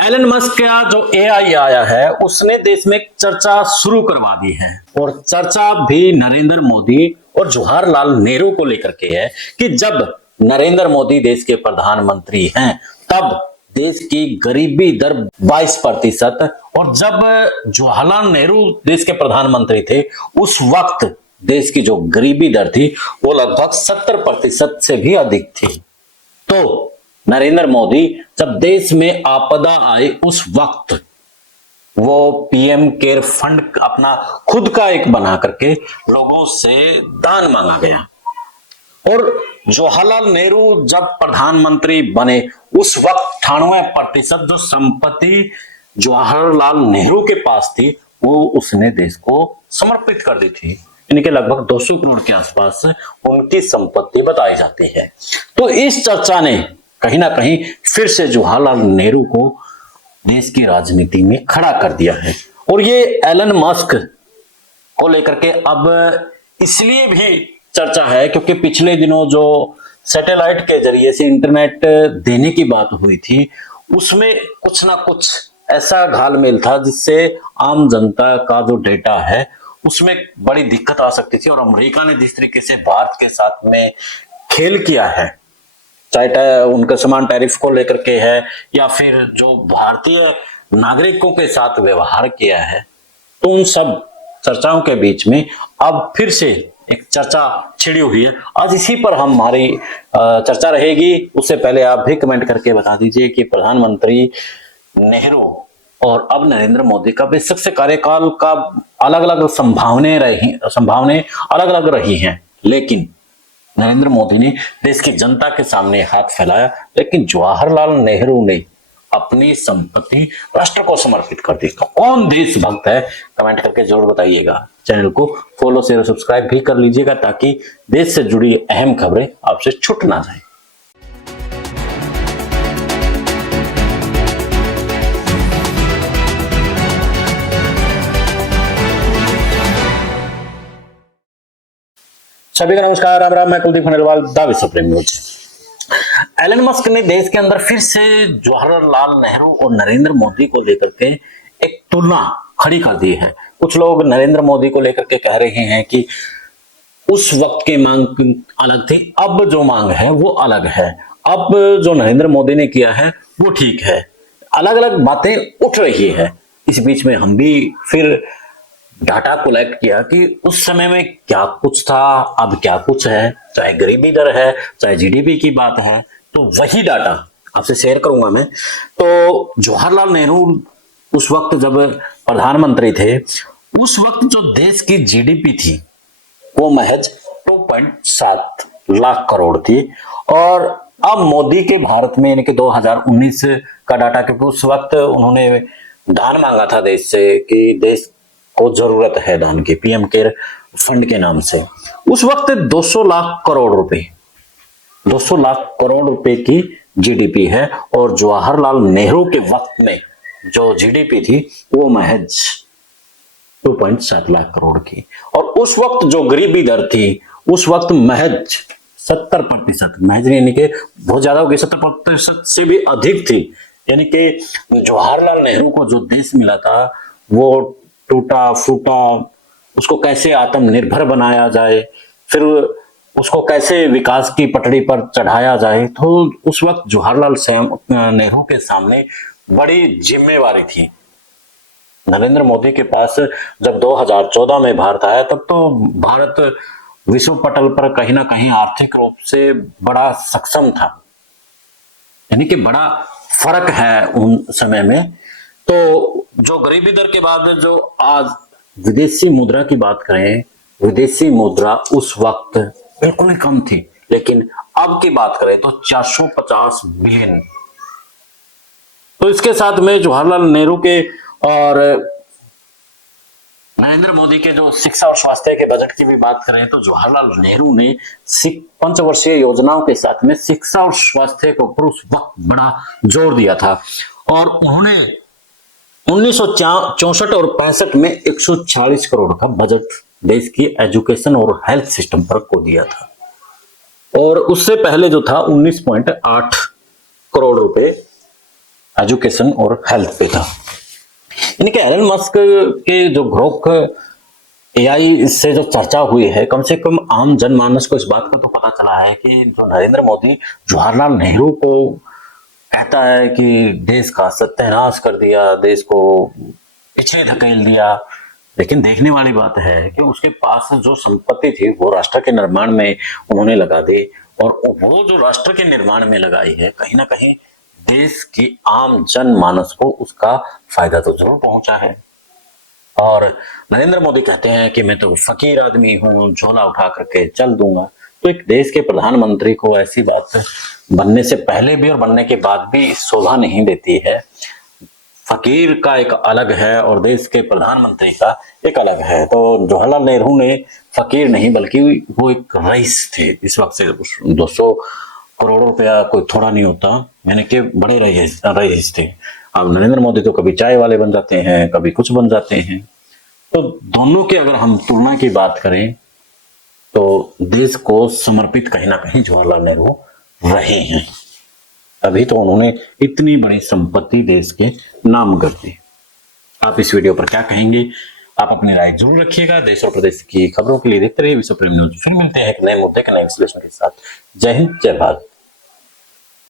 Elon Musk का जो AI आया है उसने देश में एक चर्चा शुरू करवा दी है और चर्चा भी नरेंद्र मोदी और जवाहरलाल नेहरू को लेकर के है कि जब नरेंद्र मोदी देश के प्रधानमंत्री हैं तब देश की गरीबी दर 22% और जब जवाहरलाल नेहरू देश के प्रधानमंत्री थे उस वक्त देश की जो गरीबी दर थी वो लगभग 70% से भी अधिक थी। तो नरेंद्र मोदी जब देश में आपदा आए उस वक्त वो पीएम केयर फंड अपना खुद का एक बना करके लोगों से दान मांगा गया और जवाहरलाल नेहरू जब प्रधानमंत्री बने उस वक्त 98% जो संपत्ति जवाहरलाल नेहरू के पास थी वो उसने देश को समर्पित कर दी थी। इनके लगभग 200 करोड़ के आसपास उनकी संपत्ति बताई जाती है। तो इस चर्चा ने कहीं ना कहीं फिर से जवाहरलाल नेहरू को देश की राजनीति में खड़ा कर दिया है और ये एलन मस्क को लेकर के अब इसलिए भी चर्चा है क्योंकि पिछले दिनों जो सैटेलाइट के जरिए से इंटरनेट देने की बात हुई थी उसमें कुछ ना कुछ ऐसा घालमेल था जिससे आम जनता का जो डेटा है उसमें बड़ी दिक्कत आ सकती थी और अमेरिका ने जिस तरीके से भारत के साथ में खेल किया है, चाहे उनके समान टैरिफ को लेकर के है या फिर जो भारतीय नागरिकों के साथ व्यवहार किया है, तो उन सब चर्चाओं के बीच में अब फिर से एक चर्चा छिड़ी हुई है। आज इसी पर हमारी चर्चा रहेगी। उससे पहले आप भी कमेंट करके बता दीजिए कि प्रधानमंत्री नेहरू और अब नरेंद्र मोदी का बेशक से कार्यकाल का अलग अलग संभावनाएं अलग अलग रही हैं, लेकिन नरेंद्र मोदी ने देश की जनता के सामने हाथ फैलाया, लेकिन जवाहरलाल नेहरू ने अपनी संपत्ति राष्ट्र को समर्पित कर दी। कौन देशभक्त है कमेंट करके जरूर बताइएगा। चैनल को फॉलो शेयर सब्सक्राइब भी कर लीजिएगा ताकि देश से जुड़ी अहम खबरें आपसे छूट ना जाए। सभी को नमस्कार, राम राम। मैं कुलदीप खंडेलवाल, द विश्व प्रेम न्यूज। एलन मस्क ने देश के अंदर फिर से जवाहरलाल नेहरू और नरेंद्र मोदी को लेकर के एक तुलना खड़ी कर दी है। कुछ लोग नरेंद्र मोदी को लेकर के कह रहे हैं कि उस वक्त की मांग अलग थी, अब जो मांग है वो अलग है, अब जो नरेंद्र मोदी ने किया है वो ठीक है। अलग अलग बातें उठ रही है। इस बीच में हम भी फिर डाटा कलेक्ट किया कि उस समय में क्या कुछ था, अब क्या कुछ है, चाहे गरीबी दर है, चाहे जीडीपी की बात है, तो वही डाटा आपसे शेयर करूंगा मैं। तो जवाहरलाल नेहरू उस वक्त जब प्रधानमंत्री थे उस वक्त जो देश की जीडीपी थी वो महज 2.7 लाख करोड़ थी और अब मोदी के भारत में यानी कि 2019 का डाटा, क्योंकि उस वक्त उन्होंने दान मांगा था देश से कि देश को जरूरत है दान की, पीएम केयर फंड के नाम से। उस वक्त 200 लाख करोड़ रुपए 200 लाख करोड़ रुपए की जीडीपी है और जवाहरलाल नेहरू के वक्त में जो जीडीपी थी वो महज 2.7 लाख करोड़ की और उस वक्त जो गरीबी दर थी उस वक्त महज 70%, महज यानी कि बहुत ज्यादा हो गई, 70% से भी अधिक थी। यानी कि जवाहरलाल नेहरू को जो देश मिला था वो टूटा फूटा, उसको कैसे आत्मनिर्भर बनाया जाए, फिर उसको कैसे विकास की पटड़ी पर चढ़ाया जाए, तो उस वक्त जवाहरलाल नेहरू के सामने बड़ी जिम्मेवारी थी। नरेंद्र मोदी के पास जब 2014 में भारत आया तब तो भारत विश्व पटल पर कहीं ना कहीं आर्थिक रूप से बड़ा सक्षम था, यानी कि बड़ा फर्क है उन समय में। तो जो गरीबी दर के बाद जो आज विदेशी मुद्रा की बात करें, विदेशी मुद्रा उस वक्त बिल्कुल ही कम थी, लेकिन अब की बात करें तो 450 बिलियन। तो इसके साथ में जवाहरलाल नेहरू के और नरेंद्र मोदी के जो शिक्षा और स्वास्थ्य के बजट की भी बात करें तो जवाहरलाल नेहरू ने पंचवर्षीय योजनाओं के साथ में शिक्षा और स्वास्थ्य के ऊपर उस वक्त बड़ा जोर दिया था और उन्होंने 1964 और 65 में 140 करोड़ का बजट देश की एजुकेशन और हेल्थ सिस्टम पर को दिया था और उससे पहले जो था 19.8 करोड़ रुपए एजुकेशन और हेल्थ पे था। यानी कि एलन मस्क के जो ग्रोक एआई से जो चर्चा हुई है, कम से कम आम जनमानस को इस बात का तो पता चला है कि जो नरेंद्र मोदी जवाहरलाल नेहरू को कहता है कि देश का सत्यानाश कर दिया, देश को पीछे धकेल दिया, लेकिन देखने वाली बात है कि उसके पास जो संपत्ति थी वो राष्ट्र के निर्माण में उन्होंने लगा दी, और वो जो राष्ट्र के निर्माण में लगाई है, कहीं ना कहीं देश की आम जनमानस को उसका फायदा तो जरूर पहुंचा है। और नरेंद्र मोदी कहते हैं कि मैं तो फकीर आदमी हूं, झोला उठा करके चल दूंगा। तो एक देश के प्रधानमंत्री को ऐसी बात बनने से पहले भी और बनने के बाद भी शोभा नहीं देती है। फकीर का एक अलग है और देश के प्रधानमंत्री का एक अलग है। तो जवाहरलाल नेहरू ने फकीर नहीं बल्कि वो एक रईस थे। इस वक्त से 200 करोड़ रुपया कोई थोड़ा नहीं होता, यानी कि बड़े रईस थे। अब नरेंद्र मोदी तो कभी चाय वाले बन जाते हैं, कभी कुछ बन जाते हैं। तो दोनों की अगर हम तुलना की बात करें तो देश को समर्पित कहीं ना कहीं जवाहरलाल नेहरू रहे हैं, अभी तो उन्होंने इतनी बड़ी संपत्ति देश के नाम कर दी। आप इस वीडियो पर क्या कहेंगे? आप अपनी राय जरूर रखिएगा। देश और प्रदेश की खबरों के लिए देखते रहिए विश्व प्रेम न्यूज। फिर मिलते हैं एक नए मुद्दे के नए विश्लेषण के साथ। जय हिंद, जय भारत।